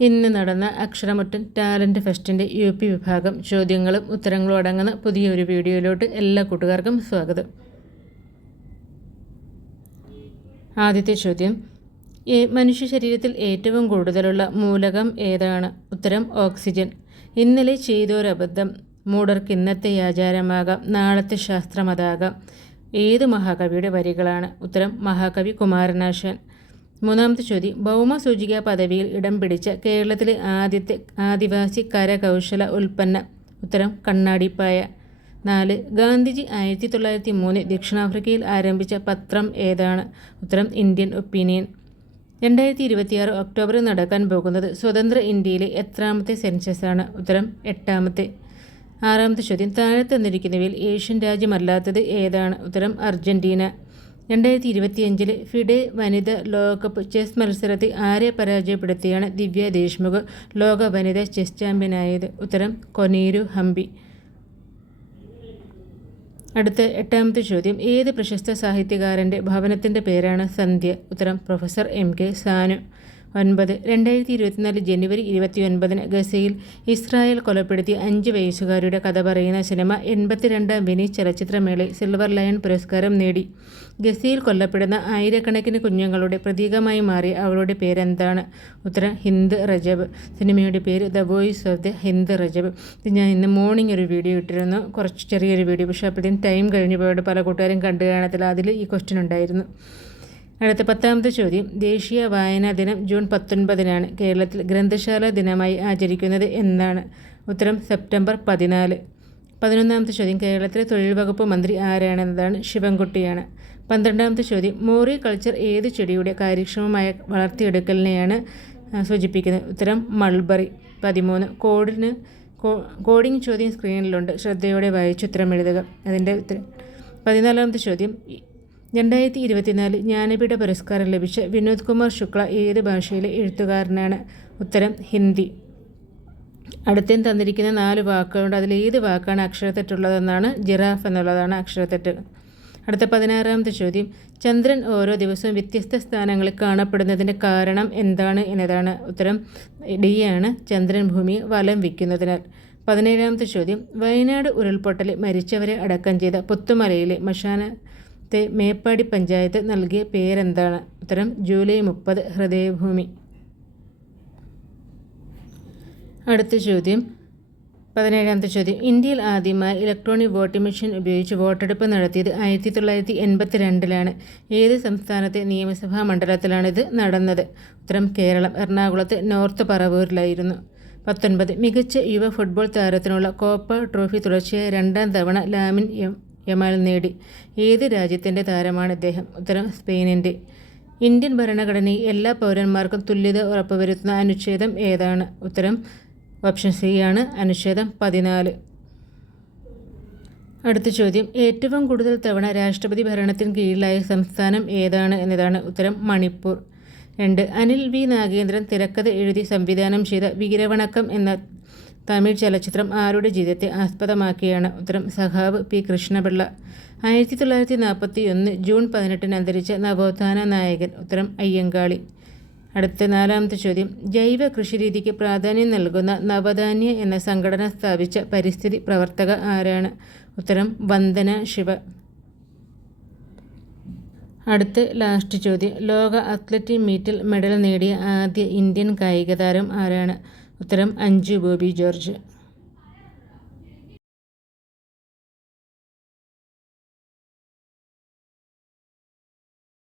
ഇന്ന് നടന്ന അക്ഷരമുറ്റൻ ടാലന്റ് ഫെസ്റ്റിന്റെ യു പി വിഭാഗം ചോദ്യങ്ങളും ഉത്തരങ്ങളും അടങ്ങുന്ന പുതിയൊരു വീഡിയോയിലോട്ട് എല്ലാ കൂട്ടുകാർക്കും സ്വാഗതം. ആദ്യത്തെ ചോദ്യം. മനുഷ്യ ശരീരത്തിൽ ഏറ്റവും കൂടുതലുള്ള മൂലകം ഏതാണ്? ഉത്തരം ഓക്സിജൻ. ഇന്നലെ ചെയ്തൊരബദ്ധം മൂടർക്ക് ഇന്നത്തെ ആചാരമാകാം. നാളത്തെ ശാസ്ത്രമതാകാം ഏത് മഹാകവിയുടെ വരികളാണ്? ഉത്തരം മഹാകവി കുമാരനാശാൻ. മൂന്നാമത്തെ ചോദ്യം. ഭൗമസൂചിക പദവിയിൽ ഇടം പിടിച്ച കേരളത്തിലെ ആദ്യത്തെ ആദിവാസി കരകൗശല ഉൽപ്പന്ന ഉത്തരം കണ്ണാടിപ്പായ നാല് ഗാന്ധിജി ആയിരത്തി തൊള്ളായിരത്തി മൂന്ന് ദക്ഷിണാഫ്രിക്കയിൽ ആരംഭിച്ച പത്രം ഏതാണ്? ഉത്തരം ഇന്ത്യൻ ഒപ്പീനിയൻ. രണ്ടായിരത്തി ഇരുപത്തിയാറ് ഒക്ടോബറിൽ നടക്കാൻ പോകുന്നത് സ്വതന്ത്ര ഇന്ത്യയിലെ എത്രാമത്തെ സെൻസസാണ്? ഉത്തരം എട്ടാമത്തെ. ആറാമത്തെ ചോദ്യം താഴെ തന്നിരിക്കുന്നവയിൽ ഏഷ്യൻ രാജ്യമല്ലാത്തത് ഏതാണ്? ഉത്തരം അർജന്റീന. രണ്ടായിരത്തി ഇരുപത്തിയഞ്ചിലെ ഫിഡെ വനിത ലോകകപ്പ് ചെസ് മത്സരത്തിൽ ആരെ പരാജയപ്പെടുത്തിയാണ് ദിവ്യ ദേശ്മുഖ് ലോക വനിതാ ചെസ് ചാമ്പ്യനായത്? ഉത്തരം കൊനീരു ഹംപി. അടുത്ത എട്ടാമത്തെ ചോദ്യം ഏത് പ്രശസ്ത സാഹിത്യകാരന്റെ ഭവനത്തിന്റെ പേരാണ് സന്ധ്യ? ഉത്തരം പ്രൊഫസർ എം കെ സാനു. ഒൻപത് രണ്ടായിരത്തി ഇരുപത്തിനാല് ജനുവരി ഇരുപത്തി ഒൻപതിന് ഗസയിൽ ഇസ്രായേൽ കൊലപ്പെടുത്തിയ അഞ്ച് വയസ്സുകാരുടെ കഥ പറയുന്ന സിനിമ എൺപത്തിരണ്ടാം വെനീസ് ചലച്ചിത്രമേളയിൽ സിൽവർ ലയൺ പുരസ്കാരം നേടി. ഗസയിൽ കൊല്ലപ്പെടുന്ന ആയിരക്കണക്കിന് കുഞ്ഞുങ്ങളുടെ പ്രതീകമായി മാറിയ അവളുടെ പേരെന്താണ്? ഉത്തരം ഹിന്ദ് റജബ്. സിനിമയുടെ പേര് the voice of the Hind Rajab. ഇത് ഞാൻ ഇന്ന് മോർണിംഗ് ഒരു വീഡിയോ ഇട്ടിരുന്നു. കുറച്ച് ചെറിയൊരു വീഡിയോ പക്ഷേ അപ്പോഴത്തേക്കും ടൈം കഴിഞ്ഞ് പോയിട്ട് പല കൂട്ടുകാരും കണ്ടു കാണത്തില്ല. അതിൽ ഈ ക്വസ്റ്റ്യൻ ഉണ്ടായിരുന്നു. അടുത്ത പത്താമത്തെ ചോദ്യം. ദേശീയ വായനാ ദിനം ജൂൺ പത്തൊൻപതിനാണ്. കേരളത്തിൽ ഗ്രന്ഥശാല ദിനമായി ആചരിക്കുന്നത് എന്നാണ്. ഉത്തരം സെപ്റ്റംബർ പതിനാല്. പതിനൊന്നാമത്തെ ചോദ്യം. കേരളത്തിലെ തൊഴിൽ വകുപ്പ് മന്ത്രി ആരാണെന്നതാണ് ശിവൻകുട്ടിയാണ്. പന്ത്രണ്ടാമത്തെ ചോദ്യം. മോറി കൾച്ചർ ഏത് ചെടിയുടെ കാര്യക്ഷമമായ വളർത്തിയെടുക്കലിനെയാണ് സൂചിപ്പിക്കുന്നത്? ഉത്തരം മൾബറി. പതിമൂന്ന്. കോഡിന് കോഡിംഗ് ചോദ്യം സ്ക്രീനിലുണ്ട്. ശ്രദ്ധയോടെ വായിച്ച് ഉത്തരം എഴുതുക. അതിന്റെ ഉത്തരം. പതിനാലാമത്തെ ചോദ്യം. രണ്ടായിരത്തി ഇരുപത്തിനാല് ജ്ഞാനപീഠ പുരസ്കാരം ലഭിച്ച വിനോദ് കുമാർ ശുക്ല ഏത് ഭാഷയിലെ എഴുത്തുകാരനാണ്? ഉത്തരം ഹിന്ദി. അടുത്തും തന്നിരിക്കുന്ന നാല് വാക്കുകളുണ്ട്. അതിൽ ഏത് വാക്കാണ് അക്ഷരത്തെറ്റുള്ളതെന്നാണ് ജിറാഫ് എന്നുള്ളതാണ് അക്ഷരത്തെറ്റ്. അടുത്ത പതിനാറാമത്തെ ചോദ്യം. ചന്ദ്രൻ ഓരോ ദിവസവും വ്യത്യസ്ത സ്ഥാനങ്ങളിൽ കാണപ്പെടുന്നതിന്റെ കാരണം എന്താണ് എന്നതാണ്. ഉത്തരം ഡി ആണ്. ചന്ദ്രൻ ഭൂമിയെ വലം വയ്ക്കുന്നതിനാൽ. പതിനേഴാമത്തെ ചോദ്യം. വയനാട് ഉരുൾപൊട്ടലിൽ മരിച്ചവരെ അടക്കം ചെയ്ത പുത്തുമലയിലെ മശാന ത്തെ മേപ്പാടി പഞ്ചായത്ത് നൽകിയ പേരെന്താണ്? ഉത്തരം ജൂലൈ മുപ്പത് ഹൃദയഭൂമി. അടുത്ത ചോദ്യം. പതിനേഴാമത്തെ ചോദ്യം. ഇന്ത്യയിൽ ആദ്യമായി ഇലക്ട്രോണിക് വോട്ടിംഗ് മെഷീൻ ഉപയോഗിച്ച് വോട്ടെടുപ്പ് നടത്തിയത് ആയിരത്തി തൊള്ളായിരത്തി എൺപത്തി രണ്ടിലാണ് ഏത് സംസ്ഥാനത്തെ നിയമസഭാ മണ്ഡലത്തിലാണ് ഇത് നടന്നത്? ഉത്തരം കേരളം. എറണാകുളത്ത് നോർത്ത് പറവൂരിലായിരുന്നു. പത്തൊൻപത്. മികച്ച യുവ ഫുട്ബോൾ താരത്തിനുള്ള കോപ്പ ട്രോഫി തുടർച്ചയായ രണ്ടാം തവണ ലാമിൻ എം യമാൽ നേടി. ഏത് രാജ്യത്തിന്റെ താരമാണ് ഇദ്ദേഹം? ഉത്തരം സ്പെയിനിന്റെ ഇന്ത്യൻ ഭരണഘടനയിൽ എല്ലാ പൗരന്മാർക്കും തുല്യത ഉറപ്പുവരുത്തുന്ന അനുച്ഛേദം ഏതാണ്? ഉത്തരം ഓപ്ഷൻ സി ആണ്. അനുച്ഛേദം പതിനാല്. അടുത്ത ചോദ്യം. ഏറ്റവും കൂടുതൽ തവണ രാഷ്ട്രപതി ഭരണത്തിന് കീഴിലായ സംസ്ഥാനം ഏതാണ് എന്നതാണ് ഉത്തരം മണിപ്പൂർ. രണ്ട്. അനിൽ വി നാഗേന്ദ്രൻ തിരക്കഥ എഴുതി സംവിധാനം ചെയ്ത വീരവണക്കം എന്ന തമിഴ് ചലച്ചിത്രം ആരുടെ ജീവിതത്തെ ആസ്പദമാക്കിയാണ്? ഉത്തരം സഖാവ് പി. കൃഷ്ണപിള്ള. ആയിരത്തി തൊള്ളായിരത്തി നാൽപ്പത്തി ഒന്ന് ജൂൺ പതിനെട്ടിന് അന്തരിച്ച നവോത്ഥാന നായകൻ. ഉത്തരം അയ്യങ്കാളി. അടുത്ത നാലാമത്തെ ചോദ്യം. ജൈവ കൃഷിരീതിക്ക് പ്രാധാന്യം നൽകുന്ന നവധാന്യ എന്ന സംഘടന സ്ഥാപിച്ച പരിസ്ഥിതി പ്രവർത്തക ആരാണ്? ഉത്തരം വന്ദന ശിവ. അടുത്ത ലാസ്റ്റ് ചോദ്യം. ലോക അത്ലറ്റിക് മീറ്റിൽ മെഡൽ നേടിയ ആദ്യ ഇന്ത്യൻ കായിക താരം ആരാണ്? ഉത്തരം അഞ്ച് ബോബി ജോർജ്.